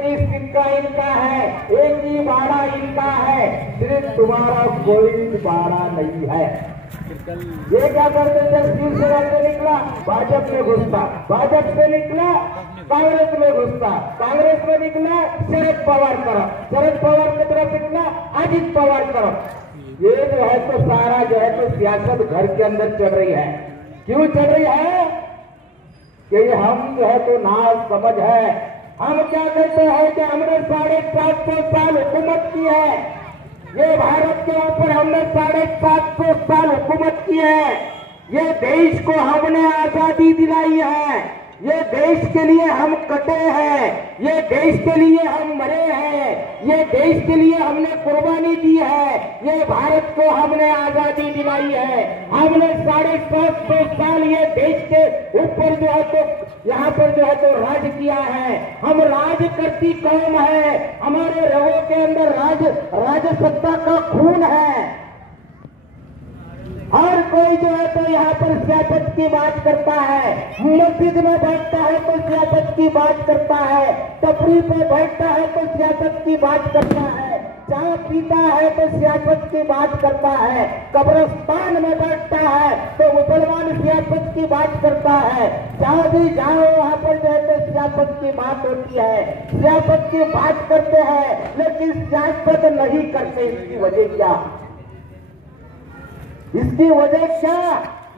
एक ही सिक्का इनका है, एक ही बाड़ा इनका है, सिर्फ तुम्हारा कोई बाड़ा नहीं है। ये क्या करते थे? शिवसेना से निकला भाजपा में घुसता, भाजपा से निकला कांग्रेस में घुसता, कांग्रेस में निकला शरद पवार तरफ, शरद पवार की तरफ निकला अजित पवार तरफ। ये जो है तो सारा जो है तो सियासत घर के अंदर चल रही है। क्यों चल रही है? कि हम जो है तो नाज समझ है। हम क्या कहते हैं कि हमने 750 साल हुकूमत की है, ये भारत के ऊपर हमने 750 साल हुकूमत की है, ये देश को हमने आजादी दिलाई है, ये देश के लिए हम कटे हैं, ये देश के लिए हम मरे हैं, ये देश के लिए हमने कुर्बानी दी है, ये भारत को हमने आजादी दिलाई है। हमने 750 साल ये देश के ऊपर जो है तो यहाँ पर जो है तो राज किया है। हम राज करती कौम है, हमारे रगों के अंदर राजसत्ता का खून है। हर कोई जो है तो यहाँ पर सियासत की बात करता है, मस्जिद में बैठता है तो सियासत की बात करता है, टपरी पे बैठता है तो सियासत की बात करता है, चाय पीता है तो सियासत की बात करता है, कब्रिस्तान में बैठता है तो मुसलमान सियासत की बात करता है। जहाँ भी जाओ वहाँ पर जो है तो सियासत की बात होती है, सियासत की बात करते हैं लेकिन सियासत नहीं करते। इसकी वजह क्या? इसकी वजह क्या?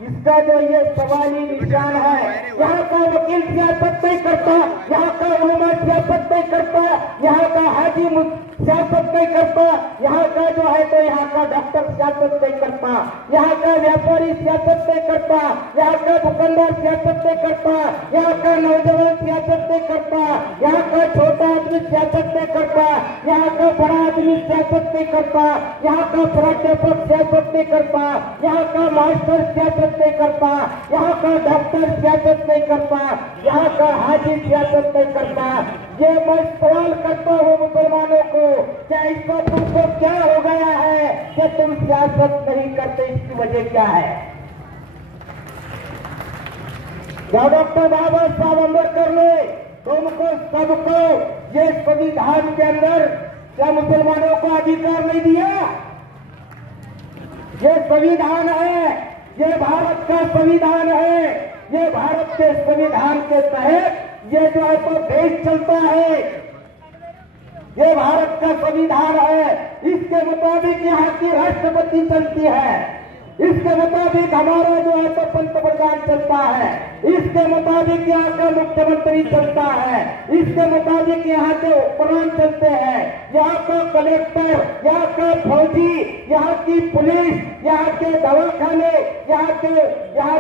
इसका जो ये सवाली निशान है, यहाँ का वकील सियासत नहीं करता, यहाँ का उलमा सियासत नहीं करता, यहाँ का हाजी सियासत नहीं करता, यहाँ का जो है तो यहाँ का डॉक्टर सियासत नहीं करता, यहाँ का व्यापारी सियासत नहीं करता, यहाँ का दुकानदार सियासत नहीं करता, यहाँ का नौजवान सियासत नहीं करता, यहाँ का छोटा आदमी सियासत नहीं करता, यहाँ का बड़ा आदमी सियासत नहीं करता, यहाँ का प्राध्यापक सियासत नहीं करता, यहाँ का मास्टर सियासत नहीं करता, यहाँ का डॉक्टर सियासत नहीं करता, यहाँ का हाजी सियासत नहीं करता। ये मैं सवाल करता हूँ मुसलमानों को, क्या इसका तुमको क्या हो गया है कि तुम सियासत नहीं करते? इसकी वजह क्या है? क्या डॉक्टर बाबा साहब अम्बेडकर ने तुमको सबको ये संविधान के अंदर क्या मुसलमानों को अधिकार नहीं दिया? ये संविधान है, ये भारत का संविधान है, ये भारत के संविधान के तहत ये जो है तो देश चलता है, ये भारत का संविधान है। इसके मुताबिक यहाँ की राष्ट्रपति चलती है, इसके मुताबिक हमारा जो है तो पंतप्रधान चलता है, इसके मुताबिक यहाँ का मुख्यमंत्री चलता है, इसके मुताबिक यहाँ के उपप्रधान चलते हैं, यहाँ का कलेक्टर, यहाँ का फौजी, यहाँ की पुलिस, यहाँ के दवाखाने, यहाँ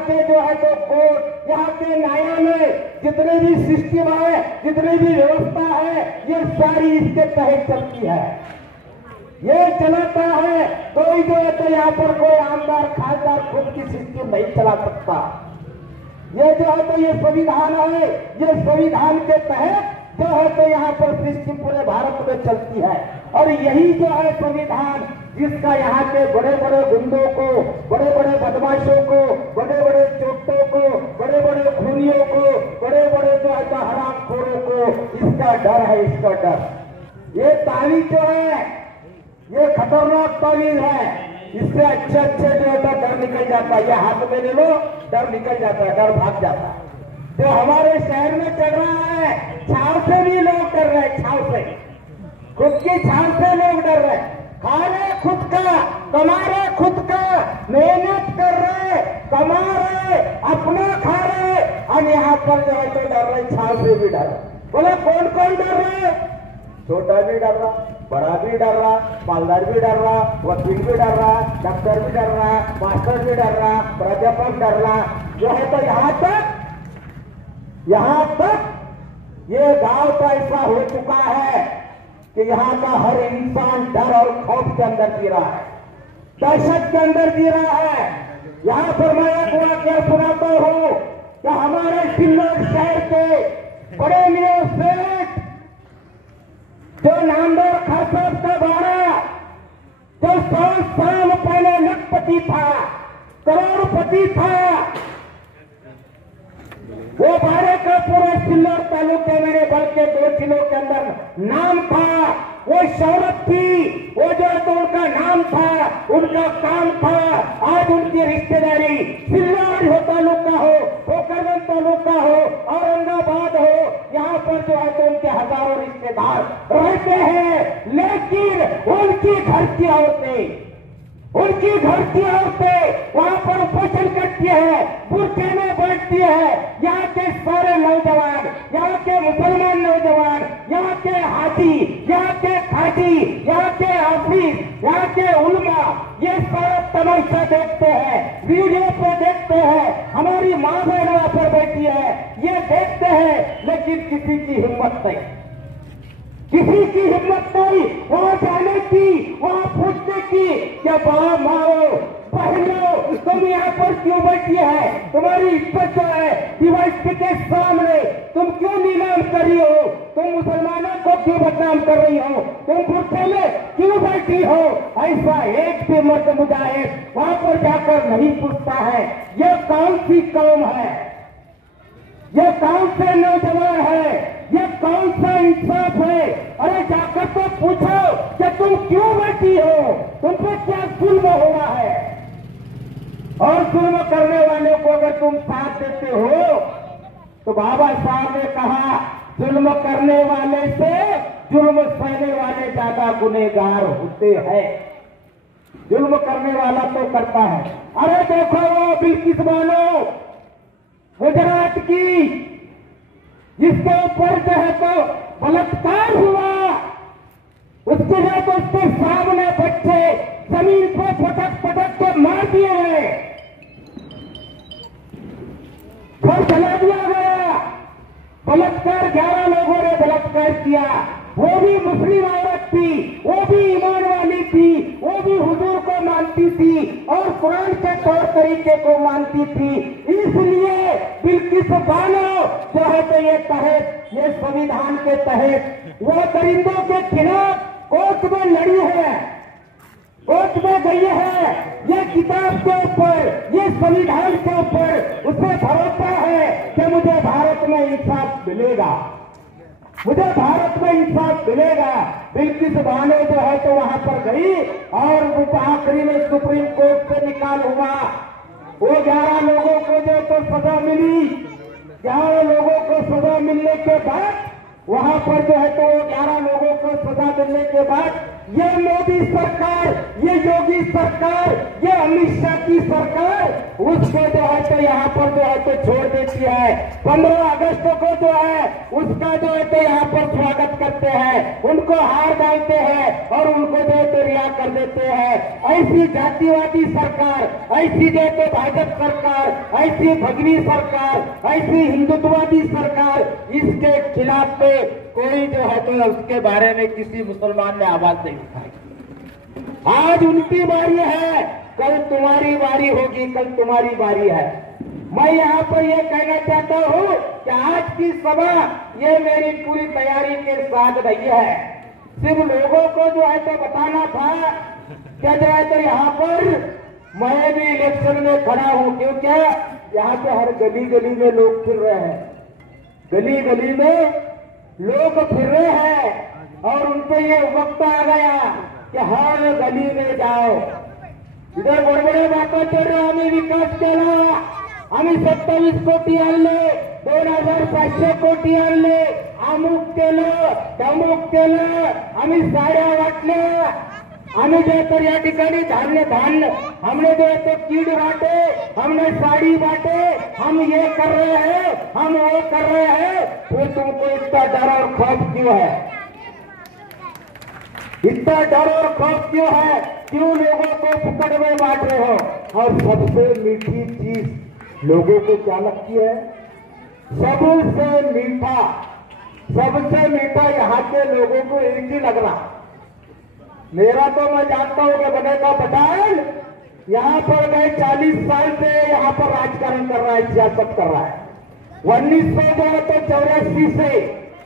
के जो है तो कोर्ट, यहाँ के न्यायालय, जितने भी सिस्टम है, जितनी भी व्यवस्था है, ये सारी इसके तहत चलती है, ये चलाता है। कोई जो है तो यहाँ पर कोई आमदार खासदार खुद की सिस्टम नहीं चला सकता। ये जो है तो ये संविधान है, ये संविधान के तहत जो है तो यहाँ पर सिस्टम पूरे भारत में चलती है। और यही जो है संविधान जिसका यहाँ के बड़े बड़े गुंडों को, बड़े बड़े बदमाशों को, बड़े बड़े चोटों को, बड़े बड़े खूनियों को, बड़े बड़े जो है तो हरामखोरों को इसका डर है, इसका डर। ये तावीज जो है ये खतरनाक तावीज है, इससे अच्छे जो है तो डर निकल जाता है। ये हाथ में ले लो, डर निकल जाता है, डर भाग जाता है। जो हमारे शहर में चल रहा है, छाव से भी लोग डर रहे हैं, छाव से, खुद की छाव से लोग डर रहे हैं। खा रहे खुद का, कमा रहे खुद का, मेहनत कर रहे, कमा रहे, अपना खा रहे, और यहाँ पर जो है तो डर रहे, छाव से भी डर रहे। बोले कौन कौन डर रहे? छोटा भी डर रहा, बड़ा भी डर रहा, मालदार भी डर रहा, वकील भी डर रहा, डॉक्टर भी डर रहा, मास्टर भी डर रहा, प्राध्यापक डर रहा। जो है तो यहाँ तक ये गांव तो ऐसा हो चुका है कि यहाँ का हर इंसान डर और खौफ के अंदर जी रहा है, दहशत के अंदर जी रहा है। यहाँ पर मैं एक वाक्य सुनाता हूँ कि हमारे किन्नौर शहर के बड़े मियां सेठ जो नामदार खान साहब का बाड़ा, जो 100 साल पहले लखपति था, करोड़पति था, वो बाड़े का पूरे सिल्लोड तालुके मेरे बल के 2 जिलों के अंदर नाम था, वो शौहरत थी, वो जो है तो उनका नाम था, उनका काम था। आज उनकी रिश्तेदारी सिल्लोड हो तालुका हो, पोखरगंज तालुका हो, औरंगाबाद हो, यहाँ पर जो है तो उनके हजारों रिश्तेदार रहते हैं, लेकिन उनकी घर की औरतें वहां पर उपोषण करती है, बुरखे में बैठती है। यहाँ के सारे नौजवान, यहाँ के मुसलमान नौजवान, यहाँ के हाजी, यहाँ के खाजी, यहाँ के हाफिज, यहाँ के उलमा, ये सारा तमाशा देखते हैं, वीडियो पे देखते हैं। हमारी माँ बहन वहां पर बैठी है, ये देखते हैं, लेकिन किसी की हिम्मत नहीं, किसी की हिम्मत नहीं वहां जाने की, वहां पूछने की क्या बाप माओ बहनों तुम यहाँ पर क्यों बैठी है, तुम्हारी इज्जत जो है डिवाइस के सामने तुम क्यों नीलाम कर रही हो, तुम मुसलमानों को क्यों बदनाम कर रही हो, तुम गुस्से में क्यों बैठी हो। ऐसा एक भी मर्द मुजाहिद वहां पर जाकर नहीं पूछता है ये कौन सी कौम है, ये कौन से नौजवान है, ये कौन सा इंसाफ है। अरे जाकर तो पूछो कि तुम क्यों बैठी हो, तुम पे क्या जुल्म हुआ है। और जुल्म करने वालों को अगर तुम साथ देते हो तो बाबा साहब ने कहा जुल्म करने वाले से जुल्म सहने वाले ज्यादा गुनहगार होते हैं। जुल्म करने वाला तो करता है। अरे देखो वो बिल्किस बानो गुजरात की, जिसके ऊपर जो है तो बलात्कार हुआ, उसके जो तो उसके सामने बच्चे जमीन को पटक पटक के मार दिए गए, घर जला दिया गया। बलात्कार 11 लोगों ने बलात्कार किया, वो भी मुस्लिम औरत थी, वो भी ईमान वाली थी, वो भी हुजूर को मानती थी और कुरान के तौर तरीके को मानती थी। इसलिए बिल्किस बानो जो है तो ये तहत, ये संविधान के तहत वो दरिंदों के खिलाफ कोर्ट में लड़ी है, कोर्ट में गई है। ये किताब के ऊपर, ये संविधान के ऊपर उसे भरोसा है कि मुझे भारत में इंसाफ मिलेगा, मुझे भारत में इंसाफ मिलेगा। बिल्किस बानो जो है तो वहां पर गई और आखिरी में सुप्रीम कोर्ट से निकाल हुआ। वो 11 लोगों को जो तो सजा मिली, 11 लोगों को सजा मिलने के बाद वहां पर जो है तो 11 लोगों को सजा मिलने के बाद ये मोदी सरकार, ये योगी सरकार, ये अमित शाह की सरकार उसको जो है तो यहाँ पर जो है तो छोड़ देती है। 15 अगस्त को जो है उसका जो है तो यहाँ पर स्वागत करते हैं, उनको हार डालते हैं और उनको जो है तो रिहा कर देते हैं। ऐसी जातिवादी सरकार, ऐसी जो है तो भाजपा सरकार, ऐसी भगवी सरकार, ऐसी हिंदुत्ववादी सरकार, इसके खिलाफ पे कोई जो है तो उसके बारे में किसी मुसलमान ने आवाज नहीं उठाई। आज उनकी बारी है, कल तुम्हारी बारी होगी, कल तुम्हारी बारी है। मैं यहाँ पर यह कहना चाहता हूँ कि आज की सभा ये मेरी पूरी तैयारी के साथ रही है। सिर्फ लोगों को जो है तो बताना था क्या जो है तो यहाँ पर मैं भी इलेक्शन में खड़ा हूँ, क्योंकि यहाँ पे हर गली गली में लोग फिर रहे हैं, गली गली में लोग फिर रहे हैं और उनको ये वक्त आ गया कि हर गली में जाओ, इधर बड़े बड़े बातें कर रहे, हमें विकास केला, आम्ही 27 कोटी आणले, 2500 कोटी आणले, अमुक केलं, तमुक केलं, आम्ही साड्या वाटल्या, आम्ही जो तर या ठिकाणी धान्य हमने जो है तो कीड बांटे, हमने साड़ी बांटे, हम ये कर रहे हैं, हम वो कर रहे हैं। तो तुमको इतना डर और खौफ क्यों है, इतना डर और खौफ क्यों है, क्यों लोगों को फुकड़ में बांट रहे हो। और सबसे मीठी चीज लोगों को क्या लगती है, सबसे मीठा यहाँ के लोगों को एक ही लग रहा। मेरा तो मैं जानता हूँ कि बनेगा पटेल यहाँ पर मैं 40 साल से यहाँ पर राजकारण कर रहा है, सियासत कर रहा है। 1984 से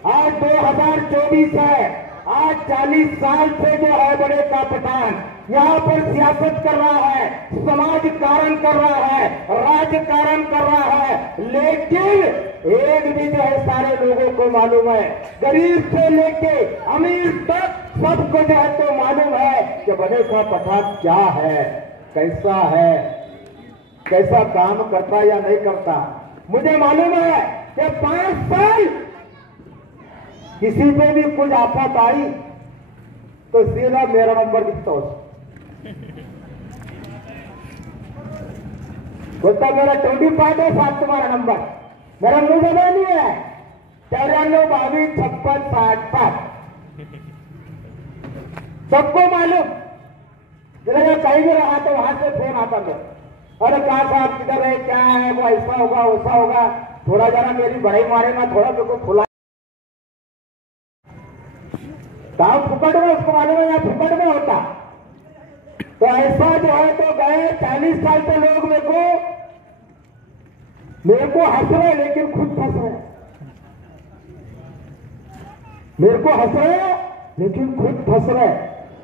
आज 2024 है, आज 40 साल से जो है बड़े का पठान यहाँ पर सियासत कर रहा है, समाजकारण कर रहा है, राजकारण कर रहा है, लेकिन एक भी जो है सारे लोगों को मालूम है, गरीब से लेके अमीर तक सबको जो है तो मालूम है कि बड़े का पठान क्या है, कैसा है, कैसा काम करता या नहीं करता। मुझे मालूम है कि 5 साल किसी पे भी कुछ आफत आई तो सीधा मेरा नंबर दिखता बोलता मेरा 25 है, साथ तुम्हारा नंबर, मेरा मुंह बना नहीं है 94 22 56 65। सबको मालूम, कहीं भी रहा तो वहां से फोन आता मेरा, अरे क्या साहब किधर है, क्या है, वो ऐसा होगा वैसा होगा, थोड़ा जरा मेरी बड़ाई मारे ना, थोड़ा मेरे को खुला काम फुकट में, उसको मालूम है या फुकट में होता। तो ऐसा जो है तो गए 40 साल से लोग मेरे को हंस रहे लेकिन खुद फंस रहे, मेरे को हंस रहे लेकिन खुद फंस रहे।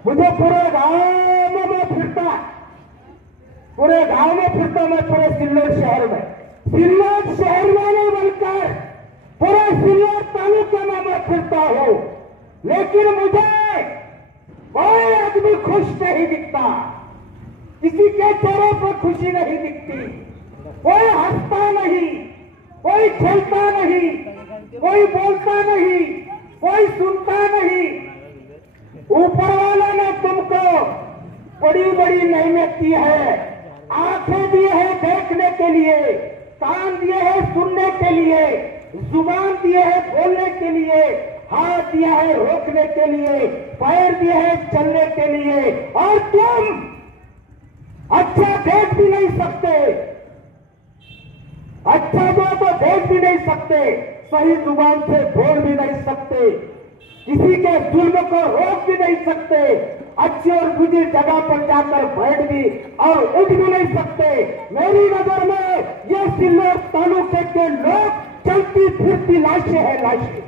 मुझे पूरे गांव में मैं फिरता, पूरे गांव में फिरता मैं, पूरे सिल्लोड शहर में, सिल्लोड शहर में नहीं बनकर पूरे सिल्लोड तालुके में मैं फिरता हूं, लेकिन मुझे कोई आदमी खुश नहीं दिखता, किसी के चेहरे पर खुशी नहीं दिखती, कोई हंसता नहीं, कोई खेलता नहीं, कोई बोलता नहीं, कोई सुनता नहीं। ऊपर वाला ने तुमको बड़ी बड़ी मेहनत की है, आंखें दिए हैं देखने के लिए, कान दिए हैं सुनने के लिए, जुबान दिए हैं बोलने के लिए, हाथ दिया है रोकने के लिए, पैर दिए हैं चलने के लिए, और तुम अच्छा देख भी नहीं सकते, अच्छा जो तो देख भी नहीं सकते, सही जुबान से बोल भी नहीं सकते, किसी के जुल्म को रोक भी नहीं सकते, अच्छी और बुरी जगह पर जाकर बैठ भी और उठ भी नहीं सकते। मेरी नजर में ये सिल्लोड तालुके के लोग चलती फिरती लाशें हैं, लाशें।